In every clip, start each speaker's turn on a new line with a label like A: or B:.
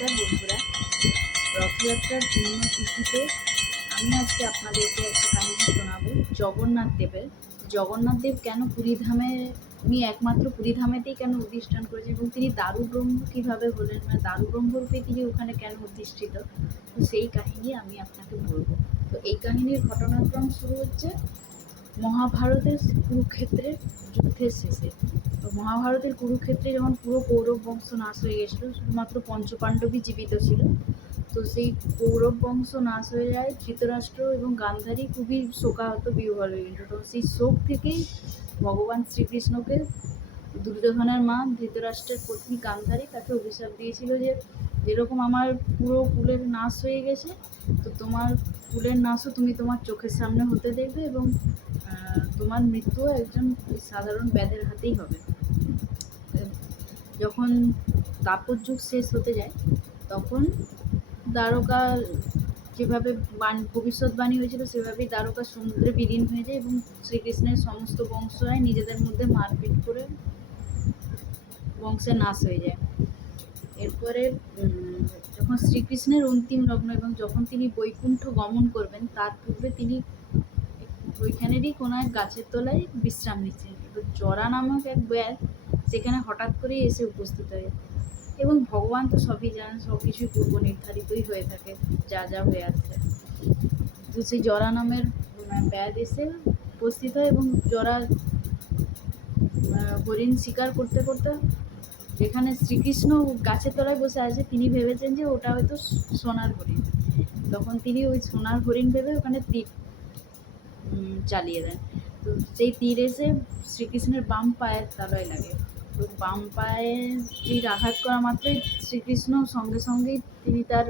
A: নমস্কার বন্ধুরা। রথযাত্রার পূর্ণ তিথিতে আমি আজকে আপনাদেরকে একটা কাহিনী শোনাবো। জগন্নাথ দেবের। জগন্নাথ দেব কেন পুরীধামে উনি একমাত্র পুরীধামেতেই কেন অধিষ্ঠান করেছেন এবং তিনি দারু ব্রহ্ম কীভাবে হলেন মানে দারু ব্রহ্মরূপে তিনি ওখানে কেন অধিষ্ঠিত? তো সেই কাহিনী আমি আপনাকে বলব। তো এই কাহিনীর ঘটনাক্রম শুরু হচ্ছে মহাভারতের কুরুক্ষেত্রের যুদ্ধের শেষে। তো মহাভারতের কুরুক্ষেত্রে যখন পুরো কৌরব বংশ নাশ হয়ে গেছিল, শুধুমাত্র পঞ্চপাণ্ডবই জীবিত ছিল, তো সেই কৌরব বংশ নাশ হয়ে যায়, ধৃতরাষ্ট্র এবং গান্ধারী খুবই শোকাহত বিহ্বল হয়ে গেছিল। তো সেই শোক থেকেই ভগবান শ্রীকৃষ্ণকে দুর্যোধনের মা, ধৃতরাষ্ট্রের পত্নী গান্ধারী তাকে অভিশাপ দিয়েছিল যে, যেরকম আমার পুরো কুলের নাশ হয়ে গেছে, তো তোমার কুলের নাশও তুমি তোমার চোখের সামনে হতে দেখবে এবং তোমার মৃত্যু একজন সাধারণ ব্যাধের হাতেই হবে। যখন তাপর যুগ শেষ হতে যায়, তখন দ্বারকা যেভাবে বাণ- ভবিষ্যৎবাণী হয়েছিল, সেভাবেই দ্বারকা সমুদ্রে বিলীন হয়ে যায় এবং শ্রীকৃষ্ণের সমস্ত বংশরাই নিজেদের মধ্যে মারপিট করে বংশে নাশ হয়ে যায়। এরপরে যখন শ্রীকৃষ্ণের অন্তিম লগ্ন এবং যখন তিনি বৈকুণ্ঠ গমন করবেন, তার পূর্বে তিনি ওইখানেরই কোনো এক গাছের তলায় বিশ্রাম নিচ্ছেন এবার জরা নামক এক ব্যাগ সেখানে হঠাৎ করেই এসে উপস্থিত হয়। এবং ভগবান তো সবই জানেন সব কিছুই পূর্ব নির্ধারিতই হয়ে থাকে, যা যা হয়ে আসছে। তো সেই জরা নামের ব্যাধ এসে উপস্থিত হয় এবং জরা হরিণ শিকার করতে করতে যেখানে শ্রীকৃষ্ণ গাছের তলায় বসে আছে। তিনি ভেবেছেন যে ওটা হয়তো সোনার হরিণ। তখন তিনি ওই সোনার হরিণ ভেবে ওখানে চালিয়ে দেন তো সেই তীর এসে শ্রীকৃষ্ণের বাম পায়ের তলায় লাগে, তো বাম পায়ে তীর আঘাত করা মাত্রই শ্রীকৃষ্ণ সঙ্গে সঙ্গেই তিনি তার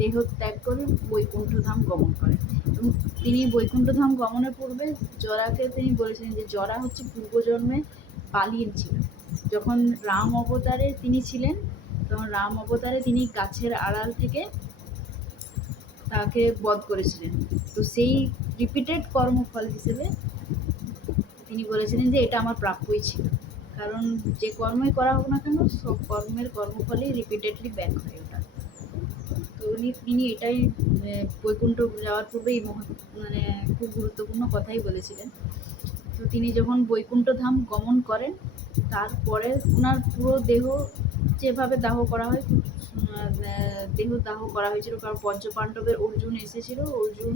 A: দেহ ত্যাগ করে বৈকুণ্ঠধাম গমন করেন। এবং তিনি বৈকুণ্ঠধাম গমনের পূর্বে জরাকে তিনি বলেছিলেন যে জরা হচ্ছে পূর্বজন্মে পালিয়ে ছিল। যখন রাম অবতারে তিনি ছিলেন, তখন রাম অবতারে তিনি গাছের আড়াল থেকে তাকে বধ করেছিলেন। তো সেই রিপিটেড কর্মফল হিসেবে তিনি বলেছিলেন যে, এটা আমার প্রাপ্যই ছিল। কারণ যে কর্মই করা হোক না কেন, সব কর্মের কর্মফলেই রিপিটেডলি ব্যাক হয় ওটা। তো উনি, তিনি এটাই বৈকুণ্ঠ যাওয়ার পূর্বে এই মহৎ মানে খুব গুরুত্বপূর্ণ কথাই বলেছিলেন। তো তিনি যখন বৈকুণ্ঠ ধাম গমন করেন, তারপরে ওনার পুরো দেহ যেভাবে দাহ করা হয় দেহ দাহ করা হয়েছিল। কারণ পঞ্চপাণ্ডবের অর্জুন এসেছিল, অর্জুন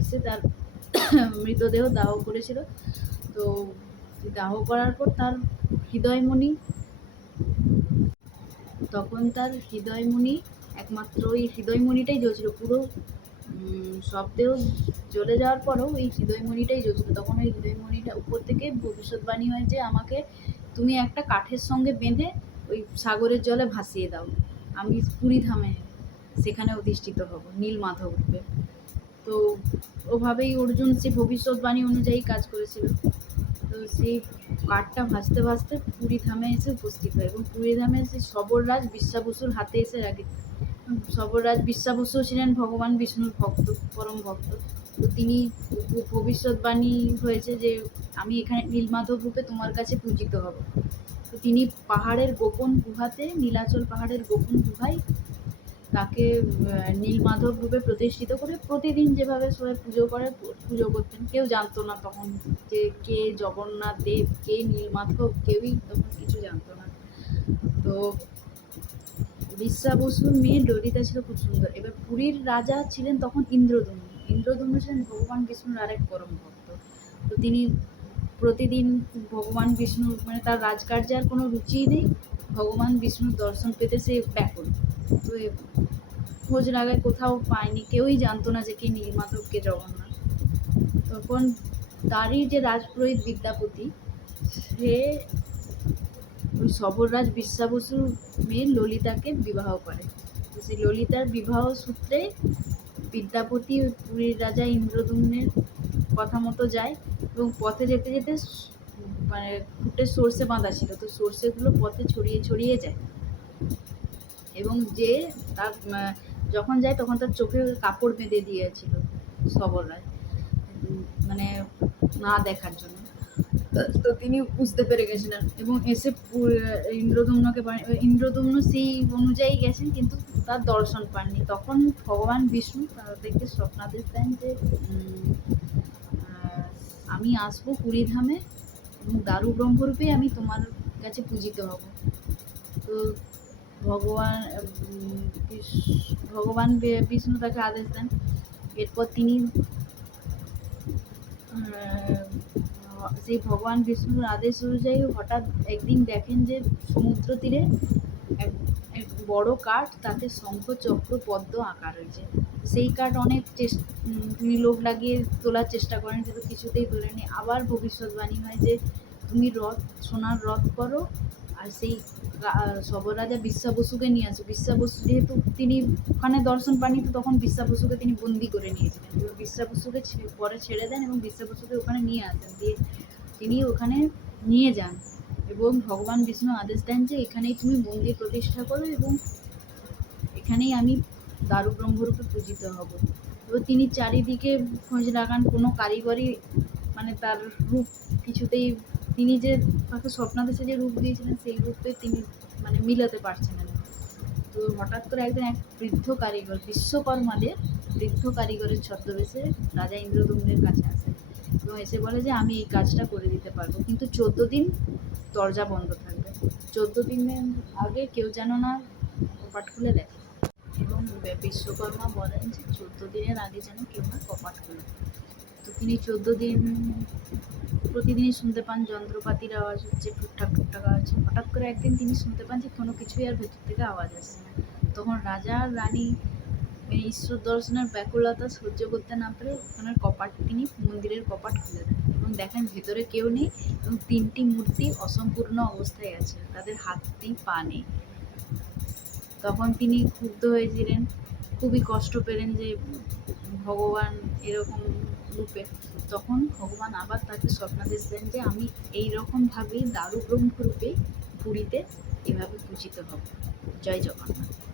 A: এসে তার মৃতদেহ দাহ করেছিল। তো দাহ করার পর তার হৃদয়মণি, তখন তার হৃদয়মণি একমাত্র ওই হৃদয়মণিটাই জ্বলছিল। পুরো সব দেহ জ্বলে যাওয়ার পরেও এই হৃদয়মণিটাই জ্বলছিল। তখন ওই হৃদয়মণিটা উপর থেকে ভবিষ্যৎবাণী হয় যে আমাকে তুমি একটা কাঠের সঙ্গে বেঁধে ওই সাগরের জলে ভাসিয়ে দাও। আমি পুরীধামে সেখানে অধিষ্ঠিত হব নীলমাধব রূপে তো ওভাবেই অর্জুন সে ভবিষ্যৎবাণী অনুযায়ী কাজ করেছিল। তো সেই কাঠটা ভাসতে ভাসতে পুরীধামে এসে উপস্থিত হয় এবং পুরীধামে এসে সবররাজ বিশ্বাবসুর হাতে এসে রাখে। সবররাজ বিশ্বাবসু ছিলেন ভগবান বিষ্ণুর ভক্ত, পরম ভক্ত। তো তিনি ভবিষ্যৎবাণী হয়েছে যে আমি এখানে নীলমাধব রূপে তোমার কাছে পূজিত হব। তো তিনি পাহাড়ের গোপন গুহাতে, নীলাচল পাহাড়ের গোপন গুহায় তাকে নীলমাধব রূপে প্রতিষ্ঠিত করে প্রতিদিন যেভাবে সবাই পুজো করে, পুজো করতেন। কেউ জানতো না তখন যে কে জগন্নাথ দেব, কে নীলমাধব, কেউই তখন কিছু জানতো না। তো উড়িষ্যা বসুর মেয়ে ললিতা ছিল খুব সুন্দর। এবার পুরীর রাজা ছিলেন তখন ইন্দ্রদম্নু ইন্দ্রদম্নু ছিলেন ভগবান বিষ্ণুর আরেক পরম ভক্ত। তো তিনি প্রতিদিন ভগবান বিষ্ণুর মানে তার রাজকার্যে আর কোনো রুচিই নেই, ভগবান বিষ্ণুর দর্শন পেতে সে ব্যাকুল। তো খোঁজ লাগায় কোথাও পায়নি, কেউই জানতো না যে কে নীলমাধব কে জগন্নাথ। তখন তারই যে রাজপুরোহিত বিদ্যাপতি, সে ওই সবররাজ বিশ্বাবসুর মেয়ে ললিতাকে বিবাহ করে। তো সেই ললিতার বিবাহ সূত্রে বিদ্যাপতি ওই পুরীর রাজা ইন্দ্রদুম্নের কথা মতো যায়। এবং পথে যেতে যেতে মানে ফুটে সর্ষে বাঁধা ছিল তো সর্ষেগুলো পথে ছড়িয়ে ছড়িয়ে যায়। এবং যে তার যখন যায় তখন তার চোখে কাপড় বেঁধে দিয়েছিল উম, মানে না দেখার জন্য। তো তিনি বুঝতে পেরে গেছিলেন। এবং এসে ইন্দ্রদম্নকে ইন্দ্রদম্ন সেই অনুযায়ী গেছেন কিন্তু তার দর্শন পাননি। তখন ভগবান বিষ্ণু তাদেরকে স্বপ্নাদেশ দেন যে আমি আসব পুরীধামে এবং দারু ব্রহ্মরূপে আমি তোমার কাছে পূজিত হব। তো ভগবান ভগবান বিষ্ণু তাকে আদেশ দেন। এরপর তিনি সেই ভগবান বিষ্ণুর আদেশ অনুযায়ী হঠাৎ একদিন দেখেন যে সমুদ্র তীরে এক বড় কাঠ তাতে শঙ্খ, চক্র, পদ্ম আঁকা রয়েছে। সেই কাঠ অনেক চেষ্টা তিনি লোক লাগিয়ে তোলার চেষ্টা করেন, কিন্তু কিছুতেই তোলেনি আবার ভবিষ্যৎবাণী হয় যে, তুমি রথ, সোনার রথ করো, আর সেই সবরাজা বিশ্বা বসুকে নিয়ে আসো। বিশ্বা বসু যেহেতু তিনি ওখানে দর্শন পাননি, তো তখন বিশ্বা বসুকে তিনি বন্দি করে নিয়েছিলেন তো বিশ্বা বসুকে পরে ছেড়ে দেন এবং বিশ্বা বসুকে ওখানে নিয়ে আসেন। দিয়ে তিনি ওখানে নিয়ে যান এবং ভগবান বিষ্ণু আদেশ দেন যে, এখানেই তুমি মন্দির প্রতিষ্ঠা করো এবং এখানেই আমি দারু ব্রহ্মরূপে পূজিত হব। তো তিনি চারিদিকে খোঁজ লাগান, কোনো কারিগরি মানে তার রূপ কিছুতেই তিনি যে তাকে স্বপ্নাদেশে যে রূপ দিয়েছিলেন, সেই রূপে তিনি মানে মিলাতে পারছেন না। তো হঠাৎ করে একদিন এক বৃদ্ধ কারিগর, বিশ্বকর্মাদের বৃদ্ধ কারিগরের ছদ্মবেশে রাজা ইন্দ্রদম্নের কাছে আসে এবং এসে বলে যে, আমি এই কাজটা করে দিতে পারব। কিন্তু চোদ্দ দিন দরজা বন্ধ থাকবে। চোদ্দ দিনের আগে কেউ যেন না কপাট খুলে দেখে। বিশ্বকর্মা বলেন যে চোদ্দ দিনের আগে যেন কেউ না কপাট খুলে। তো তিনি চোদ্দ দিন প্রতিদিনই শুনতে পান যন্ত্রপাতির আওয়াজ হচ্ছে টুকটাক টুকটাক আওয়াজ। হঠাৎ করে একদিন তিনি শুনতে পান যে কোনো কিছুই আর ভেতর থেকে আওয়াজ আসছে না। তখন রাজা আর রানী এই ঈশ্বর দর্শনের ব্যাকুলতা সহ্য করতে না পেরে ওখানের কপাট, তিনি মন্দিরের কপাট খুলে দেন এবং দেখেন ভেতরে কেউ নেই এবং তিনটি মূর্তি অসম্পূর্ণ অবস্থায় আছে। তাদের হাত পা নেই। তখন তিনি ক্ষুব্ধ হয়েছিলেন। খুবই কষ্ট পেলেন যে ভগবান এরকম রূপে। তখন ভগবান আবার তাকে স্বপ্নাদেশ দেন যে, আমি এই রকমভাবেই দারু ব্রহ্মরূপে পুরীতে এভাবে পূজিত হব। জয় জগন্নাথ।